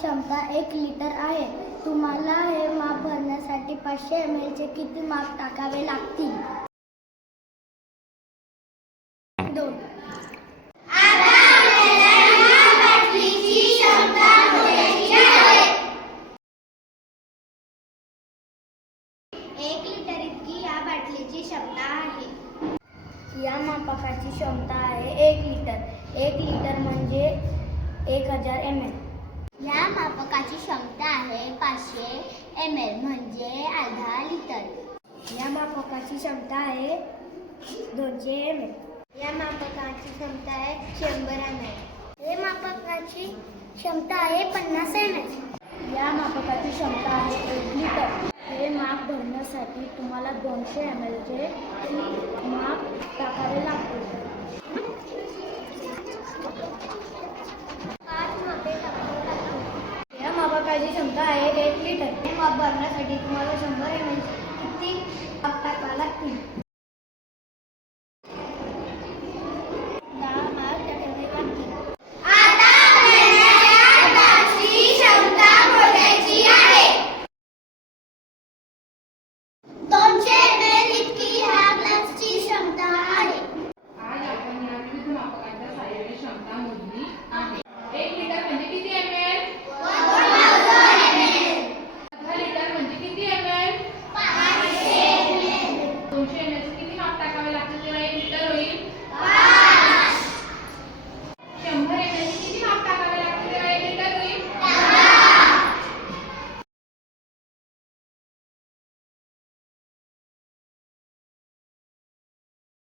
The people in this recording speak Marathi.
क्षमता 1 लिटर आहे. तुम्हाला हे माप भरण्यासाठी 500 ml चे किती माप टाकावे लागतील? 2. एक लिटर इतकी या बाटलीची क्षमता आहे. या मापकाची क्षमता आहे 1 लिटर. 1 लिटर म्हणजे 1000 ml. या मापकाची क्षमता आहे 500 ml म्हणजे अर्धा लिटर. या मापकाची क्षमता आहे 200 ml. या मापकाची क्षमता आहे 100 ml. हे मापकाची क्षमता आहे 50 ml. या मापकाची क्षमता आहे 1 लिटर. हे माप भरण्यासाठी तुम्हाला 200 ml चे माप टाकावे लागतील. 5 मापे टाकावी लागतील. या मापकाची क्षमता आहे 1 लिटर. हे माप भरण्यासाठी तुम्हाला 100 ml